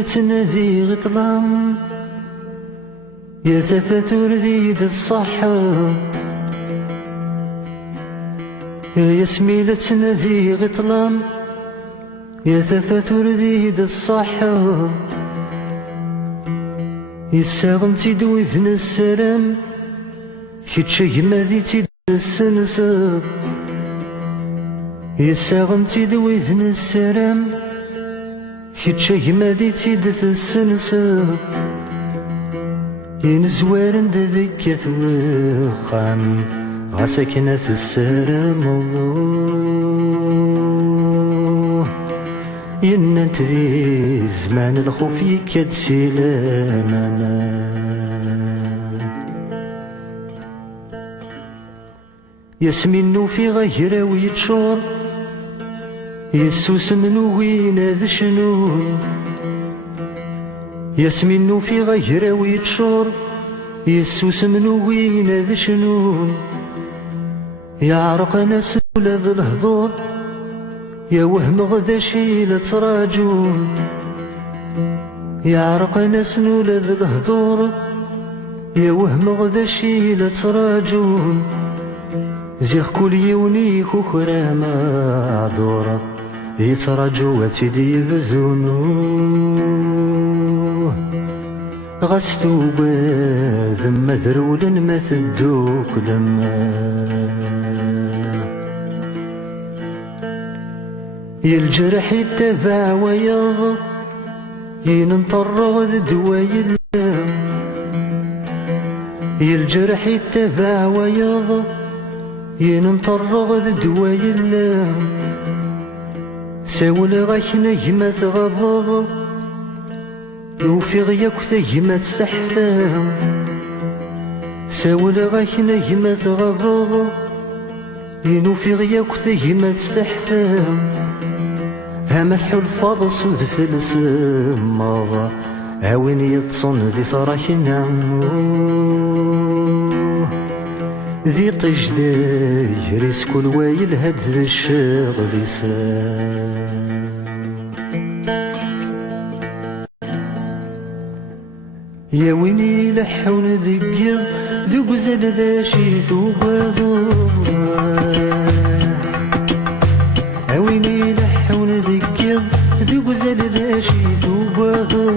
تنادي غطلام يا تفاتور ذيد الصحة يا سميلة تنادي غطلام يا تفاتور ذيد الصحة يساغن تيدوي ذن السلام كيتشي ماذي تيد السنساب يساغن تيدوي ذن السلام كيتشي ماذي تيد السنساب ينزوارن ذيك ثوخام غاسكنة السلام الله يننت ذي زمان الخوف يكاد سلامنا ياسمينو في غيره ويتشور يسوس منو وين هذا شنون ياسمينو في غيره ويتشور يسوس منو وين هذا شنون يعرق ناس ولاد الهضور يا وهم غدا شي لا تراجون يعرق ناس ولاد الهضور يا وهم غدا شي لا تراجون زيخ كل يوني كوخرا معذورة يتراجو وتدي بذنوه غستو ذم ذرولا ما تدوك لما يالجرح يتبع وياض ينطرغ دواي اللام يالجرح يتبع وياض ينطرغ دواي اللام ساول غاك نجمة غباض يوفي غياك تجمة تحفام ساول غاك نجمة غباض ينوفي غياك تجمة تحفام هامت حلفاض سود في السماض هاوين يتصن ذي فرحنا ذي طيش دايريس كل وايل هاد ذي الشغل يسام يا ويني لحون ذكر ذو قزل ذا شي ثوباضو يا ويني لحون ذكر ذو قزل ذا شي ثوباضو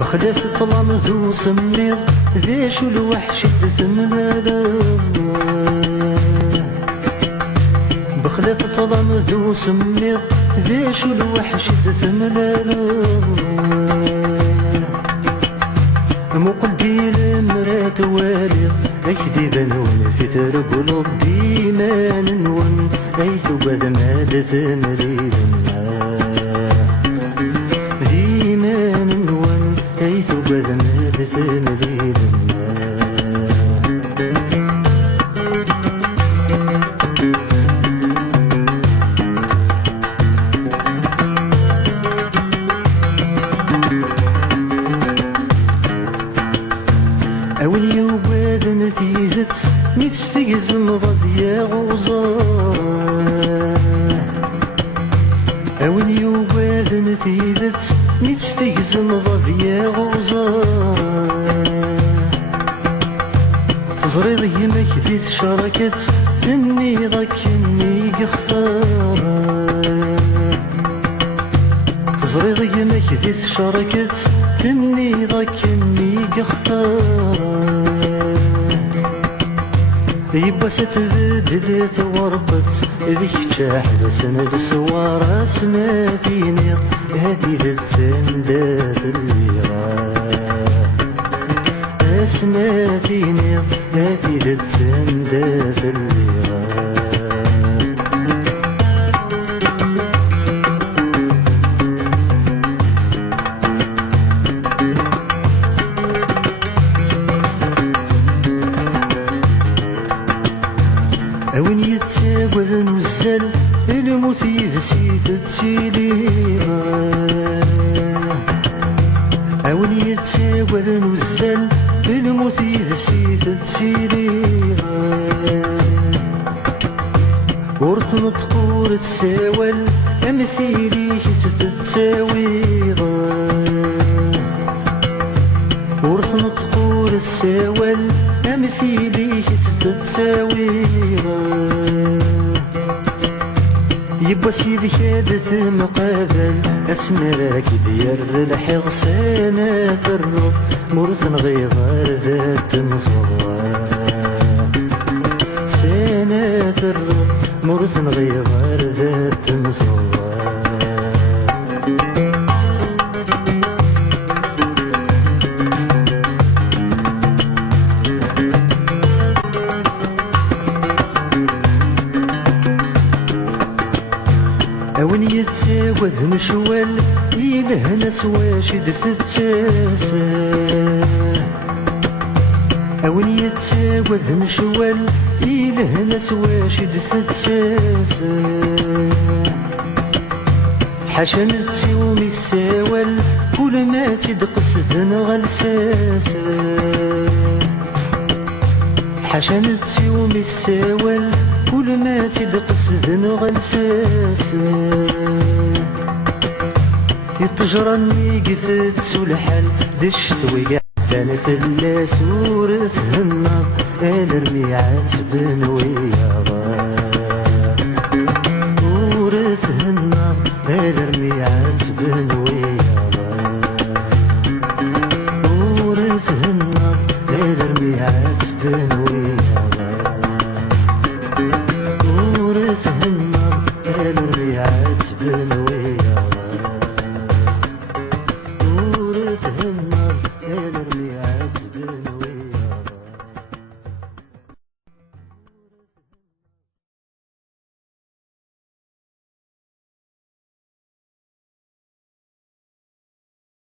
بخدف طلام ذو سمير ذي شو الوحش ثملالا بخلاف طلام ذو سمير ذي شو الوحش ثملالا مو قلبي لمرات والي اكدي بنون في ترقل ديما ننون ايثو بذ ماد ثمريدنا ديما ننون ايثو بذ ماد ثمريدنا أولي وباد نتيجت متستجزم ضديا غوزار أولي وباد نتيجت متستجزم ضديا غوزار تزريض يمك ذي شركت ثني ضك اني قخثار تزريض يمك ذي شركت ثني ضك اني قخثار يبا ستبدل ثوربت ذيك تشاحل سنة بسوارة سنافيني هذي ذلتان داث الليغا سنافيني هذي ذلتان داث الليغا أوين يتساوذ نزل الموت يذسي تتسيليغا أوين يتساوذ نزل الموت يذسي تتسيليغا ورث نطقور تساول أمثيليك تتساويغا ورث نطقور السوال أمثيليك تتساويغا يبا سيدي كادت مقابل أسمراك دير الحيض سنة الرب مرث نغيظار ذات مصغر سنة الرب مرث نغيظار ذات مصغر أون يتساوذ مشوال إلهنا سواشد تتساسا أون يتساوذ مشوال إلهنا سواشد تتساسا حاشا نتسيومي الساوال كل ما تدقس ذنغ الساسا حاشا نتسيومي الساوال كل ما تدقس ذنغ الساسا يتجرني قفت سلحان دش ثوي كان فلاس ورث النار الرميعات بن ويا